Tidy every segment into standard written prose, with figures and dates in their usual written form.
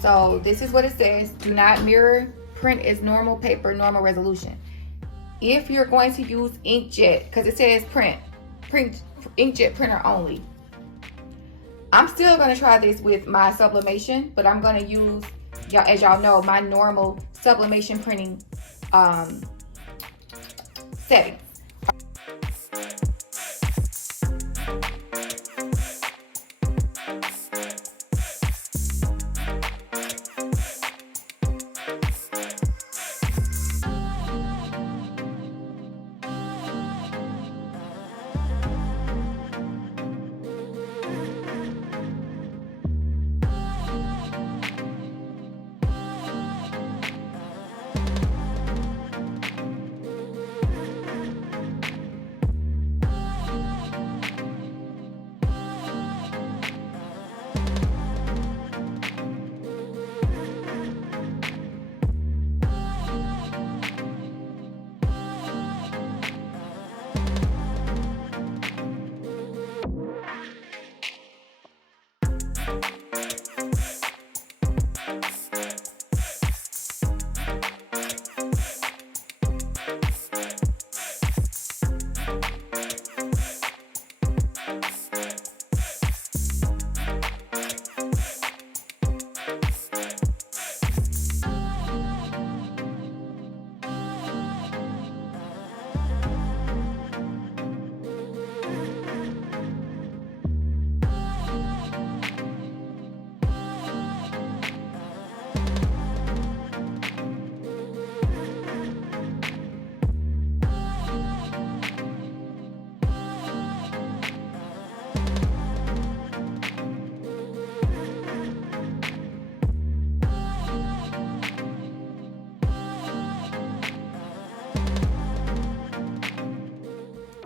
So this is what it says. Do not mirror print is normal paper, normal resolution. If you're going to use inkjet, because it says print inkjet printer only. I'm still going to try this with my sublimation, but I'm going to use, as y'all know, my normal sublimation printing settings.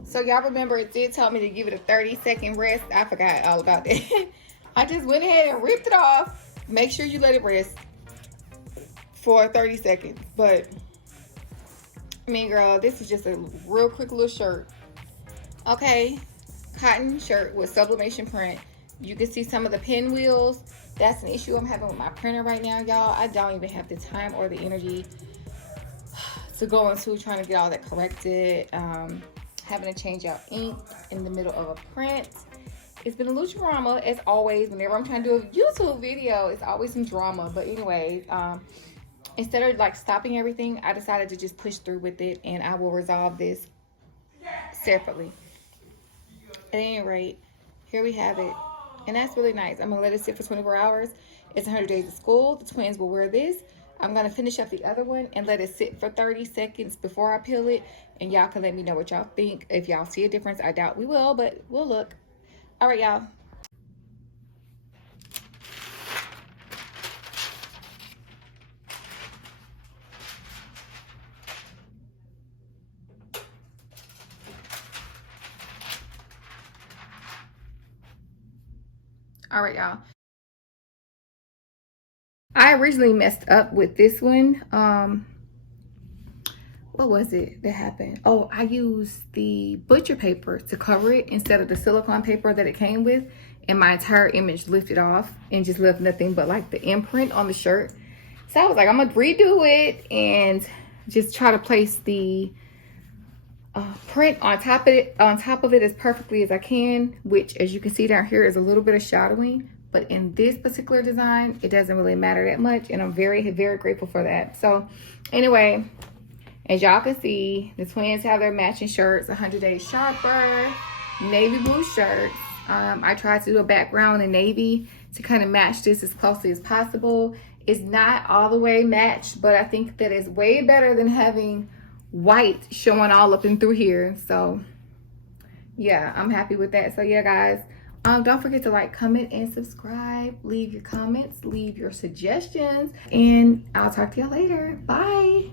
So y'all remember it did tell me to give it a 30-second rest. I forgot all about that. I just went ahead and ripped it off. Make sure you let it rest for 30 seconds. But, I mean, girl, this is just a real quick little shirt. Okay, cotton shirt with sublimation print. You can see some of the pinwheels. That's an issue I'm having with my printer right now, y'all. I don't even have the time or the energy to go into trying to get all that corrected. Having to change out ink in the middle of a print. It's been a little drama, as always. Whenever I'm trying to do a YouTube video, it's always some drama. But anyways, instead of like stopping everything, I decided to just push through with it, and I will resolve this separately. At any rate, here we have it, and that's really nice. I'm gonna let it sit for 24 hours. It's 100 days of school. The twins will wear this. I'm gonna finish up the other one and let it sit for 30 seconds before I peel it, and y'all can let me know what y'all think. If y'all see a difference, I doubt we will, but we'll look. All right, y'all. All right, y'all. I originally messed up with this one. What was it that happened? Oh, I used the butcher paper to cover it instead of the silicone paper that it came with, and my entire image lifted off and just left nothing but like the imprint on the shirt. So I was like, I'm gonna redo it and just try to place the print on top of it as perfectly as I can, which, as you can see down here, is a little bit of shadowing. But in this particular design, it doesn't really matter that much, and I'm very, very grateful for that. So anyway, as y'all can see, the twins have their matching shirts, 100 Days Sharper, navy blue shirts. I tried to do a background in navy to kind of match this as closely as possible. It's not all the way matched, but I think that it's way better than having white showing all up and through here. So yeah, I'm happy with that. So yeah, guys, don't forget to like, comment, and subscribe. Leave your comments, leave your suggestions, and I'll talk to y'all later. Bye.